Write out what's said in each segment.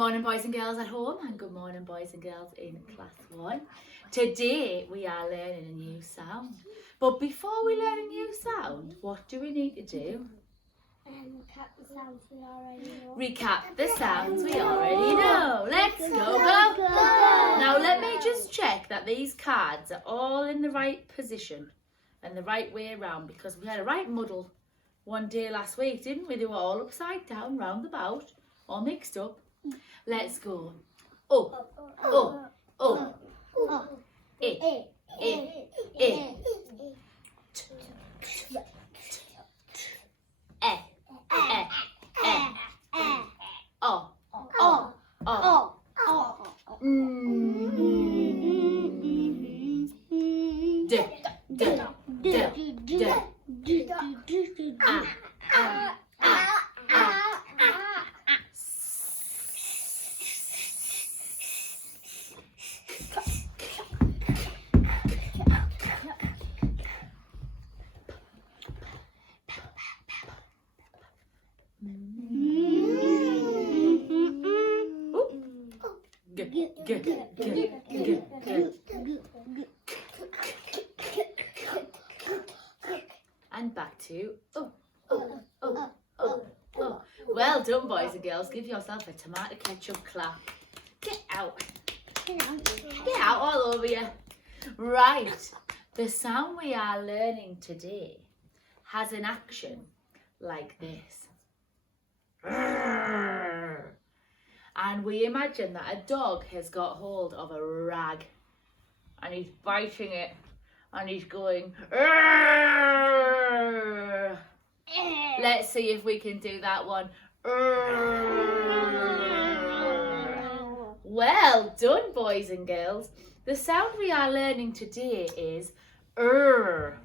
morning, boys and girls at home, and good morning, boys and girls in class 1. Today we are learning a new sound. But before we learn a new sound, what do we need to do? Recap the sounds we already know. Recap the sounds we already know. Let's go. Now let me just check that these cards are all in the right position and the right way around, because we had a right muddle one day last week, didn't we? They were all upside down, round about, all mixed up. Let's go. Oh, oh, oh, eh, eh, eh, oh, oh, oh, and back to oh. Well done, boys and girls. Give yourself a tomato ketchup clap. Get out all over you. Right, the sound we are learning today has an action like this. And we imagine that a dog has got hold of a rag and he's biting it and he's going, "Arr!" Let's see if we can do that one. Arr! Well done, boys and girls. The sound we are learning today is "er,"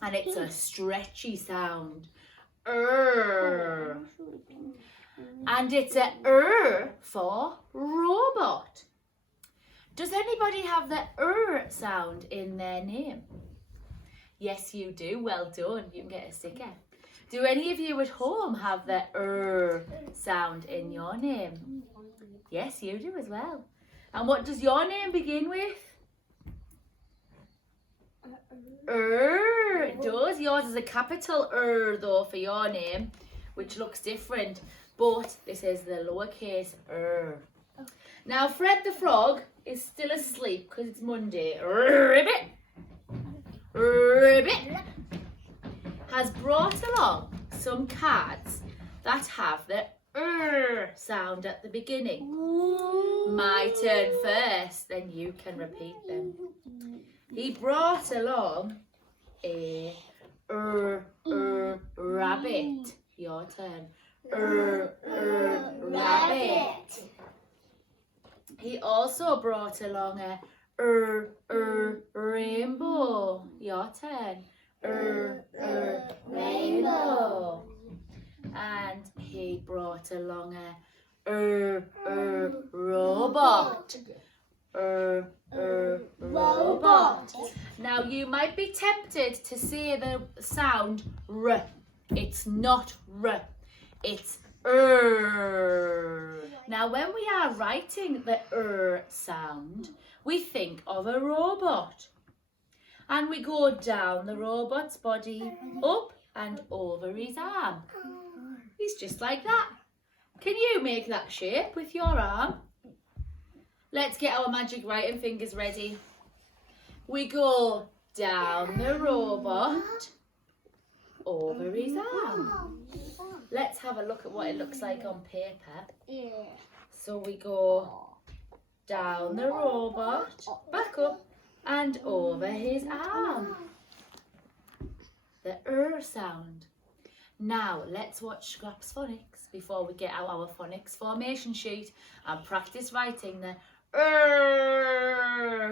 and it's a stretchy sound. "Er." And it's a for robot. Does anybody have the sound in their name? Yes, you do. Well done. You can get a sticker. Do any of you at home have the sound in your name? Yes, you do as well. And what does your name begin with? It does. Yours is a capital though for your name, which looks different. But this is the lowercase Now Fred the Frog is still asleep because it's Monday. Ribbit has brought along some cards that have the sound at the beginning. My turn first, then you can repeat them. He brought along a rabbit. Your turn. Rabbit. He also brought along a rainbow. Your turn. Rainbow. And he brought along a robot. Robot. Now you might be tempted to say the sound r. It's not r. It's Now when we are writing the sound, we think of a robot. And we go down the robot's body, up and over his arm. He's just like that. Can you make that shape with your arm? Let's get our magic writing fingers ready. We go down the robot, over his arm. Let's have a look at what it looks like on paper. So we go down the robot, back up and over his arm. The sound. Now let's watch Scraps Phonics before we get out our phonics formation sheet and practice writing the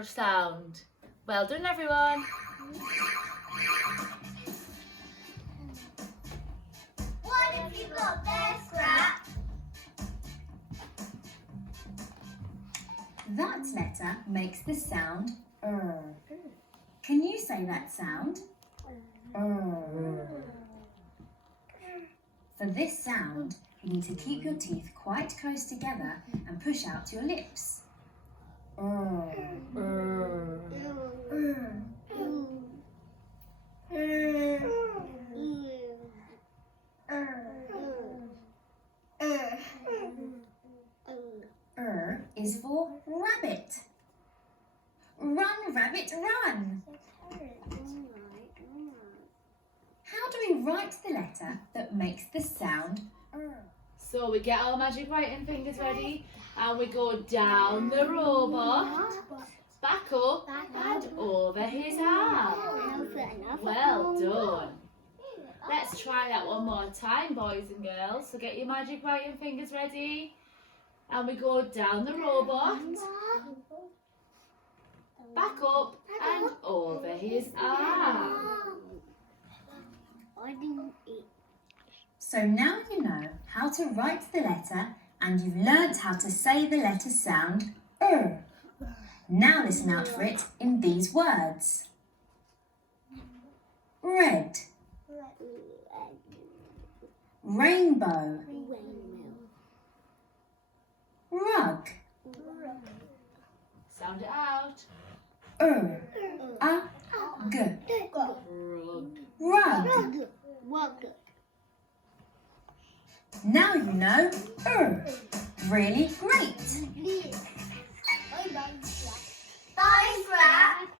sound. Well done, everyone. What have you got there, Scrap? That letter makes the sound Can you say that sound? For this sound, you need to keep your teeth quite close together and push out your lips. Is for rabbit. Run, rabbit, run. How do we write the letter that makes the sound So we get our magic writing fingers ready and we go down the robot, back up and over his arm. Well done. Let's try that one more time, boys and girls. So get your magic writing fingers ready and we go down the robot, back up and over his arm. So now you know how to write the letter and you've learnt how to say the letter sound Now listen out for it in these words. Red, rainbow, rug, Sound it out. Rug. Now you know Really great. Toy scrap.